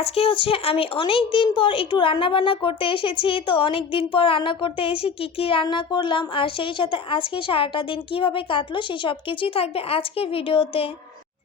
আজকে হচ্ছে আমি অনেক দিন পর একটু রান্না বান্না করতে এসেছি, তো অনেক দিন পর রান্না করতে এসে কি কি রান্না করলাম আর সেই সাথে আজকে সারাটা দিন কীভাবে কাটলো সেই সব কিছুই থাকবে আজকের ভিডিওতে।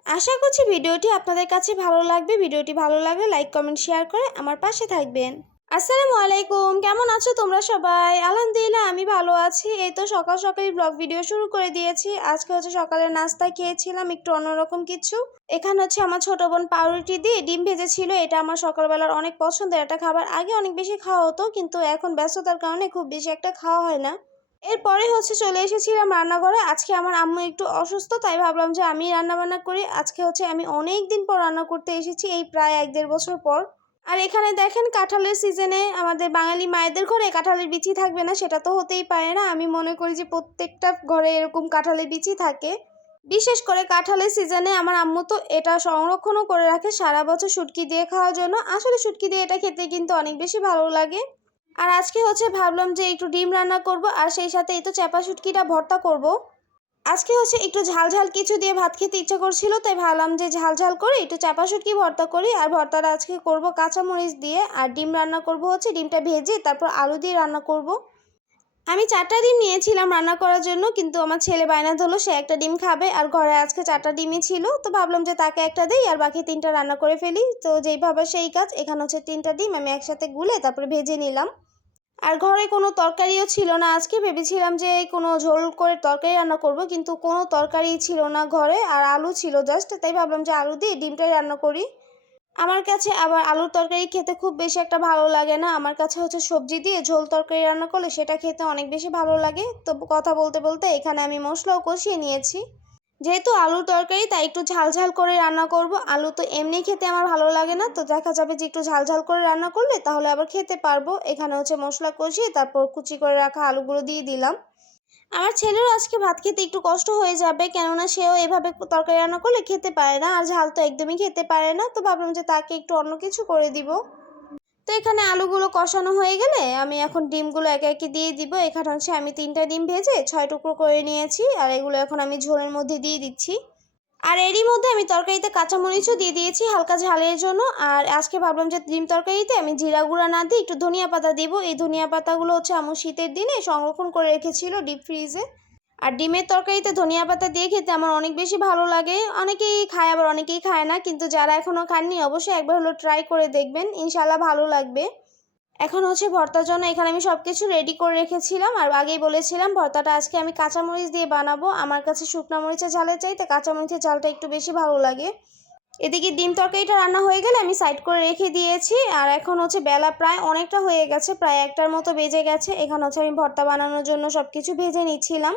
আশা করছি ভিডিওটি আপনাদের কাছে ভালো লাগবে, ভিডিওটি ভালো লাগলে লাইক, কমেন্ট, শেয়ার করে আমার পাশে থাকবেন। আসসালামু আলাইকুম। কেমন আছো তোমরা সবাই? আলহামদুলিল্লাহ, আমি ভালো আছি। এই তো সকাল সকালই ব্লগ ভিডিও শুরু করে দিয়েছি। আজকে হচ্ছে সকালের নাস্তা খেয়েছিলাম, একটু অন্যরকম কিছু। এখানে হচ্ছে আমার ছোট বোন পাউরুটি দিয়ে ডিম ভেজেছিল। এটা আমার সকালবেলার অনেক পছন্দের একটা খাবার। আগে অনেক বেশি খাওয়া হতো, কিন্তু এখন ব্যস্ততার কারণে খুব বেশি একটা খাওয়া হয় না। এরপরে হচ্ছে চলে এসেছিলাম রান্নাঘরে। আজকে আমার আম্মু একটু অসুস্থ, তাই ভাবলাম যে আমি রান্না বান্না করি। আজকে হচ্ছে আমি অনেক দিন পর রান্না করতে এসেছি, এই প্রায় এক দেড় বছর পর। আর এখানে দেখেন কাঁঠালের সিজনে আমাদের বাঙালি মায়েদের ঘরে কাঁঠালের বিচি থাকবে না, সেটা তো হতেই পারে না। আমি মনে করি যে প্রত্যেকটা ঘরে এরকম কাঁঠালের বিচি থাকে। বিশেষ করে কাঁঠালের সিজনে আমার আম্মু তো এটা সংরক্ষণও করে রাখে, সারা বছর শুটকি দিয়ে খাওয়ার জন্য। আসলে শুটকি দিয়ে এটা খেতে কিন্তু অনেক বেশি ভালো লাগে। আর আজকে হচ্ছে ভাবলাম যে একটু ডিম রান্না করব, আর সেই সাথে এই তো চ্যাপা শুটকিটা ভর্তা করব। আজকে হচ্ছে একটু ঝাল ঝাল কিছু দিয়ে ভাত খেতে ইচ্ছা করছিল, তাই ভাবলাম যে ঝাল ঝাল করে একটু চাপা শুটকি ভর্তা করি। আর ভর্তাটা আজকে করব কাঁচামরিচ দিয়ে। আর ডিম রান্না করব হচ্ছে ডিমটা ভেজে তারপর আলু দিয়ে রান্না করব। আমি চারটা ডিম নিয়েছিলাম রান্না করার জন্য, কিন্তু আমার ছেলে বায়না ধরলো, সে একটা ডিম খাবে। আর ঘরে আজকে চারটা ডিমই ছিল, তো ভাবলাম যে তাকে একটা দিই আর বাকি তিনটা রান্না করে ফেলি। তো যেইভাবে সেই কাজ, এখানে হচ্ছে তিনটা ডিম আমি একসাথে গুলে তারপরে ভেজে নিলাম। আর ঘরে কোনো তরকারিও ছিল না। আজকে ভেবেছিলাম যে কোনো ঝোল করে তরকারি রান্না করব, কিন্তু কোনো তরকারি ছিল না ঘরে আর আলু ছিল জাস্ট তাই ভাবলাম যে আলু দিয়ে ডিমটাই রান্না করি। আমার কাছে আবার আলুর তরকারি খেতে খুব বেশি একটা ভালো লাগে না। আমার কাছে হচ্ছে সবজি দিয়ে ঝোল তরকারি রান্না করলে সেটা খেতে অনেক বেশি ভালো লাগে। তো কথা বলতে বলতে এখানে আমি মশলাও কষিয়ে নিয়েছি। যেহেতু আলুর তরকারি, তাই একটু ঝাল ঝাল করে রান্না করব। আলু তো এমনি খেতে আমার ভালো লাগে না, তো দেখা যাবে যে একটু ঝাল ঝাল করে রান্না করলে তাহলে আবার খেতে পারব। এখানে হচ্ছে মশলা কষিয়ে তারপর কুচি করে রাখা আলুগুলো দিয়ে দিলাম। আমার ছেলেরও আজকে ভাত খেতে একটু কষ্ট হয়ে যাবে, কেননা সেও এভাবে তরকারি রান্না করলে খেতে পারে না, আর ঝাল তো একদমই খেতে পারে না, তো ভাবলাম যে তাকে একটু অন্য কিছু করে দিব। তো এখানে আলুগুলো কষানো হয়ে গেলে আমি এখন ডিমগুলো একে একে দিয়ে দিব। এখানে হচ্ছে আমি তিনটা ডিম ভেজে ছয় টুকরো করে নিয়েছি আর এগুলো এখন আমি ঝোলের মধ্যে দিয়ে দিচ্ছি। আর এরই মধ্যে আমি তরকারিতে কাঁচামরিচও দিয়ে দিয়েছি হালকা ঝালের জন্য। আর আজকে ভাবলাম যে ডিম তরকারিতে আমি জিরা গুঁড়া না দিয়ে একটু ধনিয়া পাতা দিব। এই ধনিয়া পাতাগুলো হচ্ছে আমার শীতের দিনে সংরক্ষণ করে রেখেছিল ডিপ ফ্রিজে। আর ডিমের তরকারিতে ধনিয়া পাতা দিয়ে খেতে আমার অনেক বেশি ভালো লাগে। অনেকেই খায়, আবার অনেকেই খায় না, কিন্তু যারা এখনও খাননি অবশ্যই একবার হলো ট্রাই করে দেখবেন ইনশাল্লাহ ভালো লাগবে। এখন হচ্ছে ভর্তার জন্য এখানে আমি সব কিছু রেডি করে রেখেছিলাম, আর আগেই বলেছিলাম ভর্তাটা আজকে আমি কাঁচামরিচ দিয়ে বানাবো। আমার কাছে শুকনো মরিচের ঝালের চাইতে কাঁচামরিচের ঝালটা একটু বেশি ভালো লাগে। এদিকে ডিম তরকারিটা রান্না হয়ে গেলে আমি সাইড করে রেখে দিয়েছি, আর এখন হচ্ছে বেলা প্রায় অনেকটা হয়ে গেছে, প্রায় একটার মতো বেজে গেছে। এখানে হচ্ছে আমি ভর্তা বানানোর জন্য সব কিছু ভেজে নিচ্ছিলাম।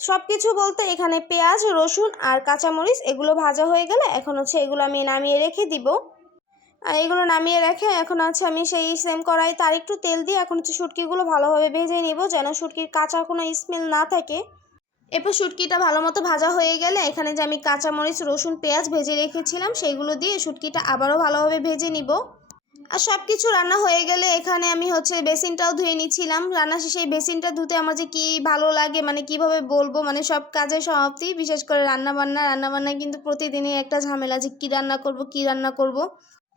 সব কিছু বলতে এখানে পেঁয়াজ, রসুন আর কাঁচামরিচ, এগুলো ভাজা হয়ে গেলে এখন হচ্ছে এগুলো আমি নামিয়ে রেখে দিব। আর এগুলো নামিয়ে রেখে এখন হচ্ছে আমি সেই সেম কড়াই তার একটু তেল দিয়ে এখন হচ্ছে শুটকিগুলো ভালোভাবে ভেজে নিব যেন শুটকির কাঁচা কোনো স্মেল না থাকে। এরপর শুটকিটা ভালো মতো ভাজা হয়ে গেলে এখানে যে আমি কাঁচামরিচ, রসুন, পেঁয়াজ ভেজে রেখেছিলাম সেইগুলো দিয়ে শুটকিটা আবারও ভালোভাবে ভেজে নিব। আর সব কিছু রান্না হয়ে গেলে এখানে আমি হচ্ছে বেসিনটাও ধুয়ে নিচ্ছিলাম। রান্না শেষে বেসিনটা ধুতে আমার যে কী ভালো লাগে মানে কীভাবে বলব মানে সব কাজের সমাপ্তি, বিশেষ করে রান্না বান্না রান্না বান্না কিন্তু প্রতিদিনই একটা ঝামেলা যে কী রান্না করব, কী রান্না করব।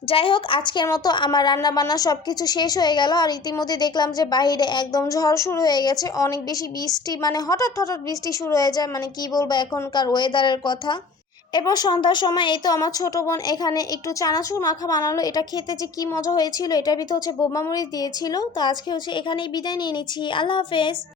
যাই হোক, আজকের মতো আমার রান্না বান্না সব কিছু শেষ হয়ে গেল। আর ইতিমধ্যে দেখলাম যে বাইরে একদম ঝড় শুরু হয়ে গেছে। অনেক বেশি বৃষ্টি মানে হঠাৎ হঠাৎ বৃষ্টি শুরু হয়ে যায় মানে কি বলব এখনকার ওয়েদারের কথা। এরপর সন্ধ্যার সময় এই তো আমার ছোট বোন এখানে একটু চানাচুর মাখা বানালো। এটা খেতে যে কি মজা হয়েছিল, এটার ভিতরে হচ্ছে বোমা মুড়ি দিয়েছিল। তো আজকে হচ্ছে এখানেই বিদায় নিয়ে নিচ্ছি। আল্লাহ হাফেজ।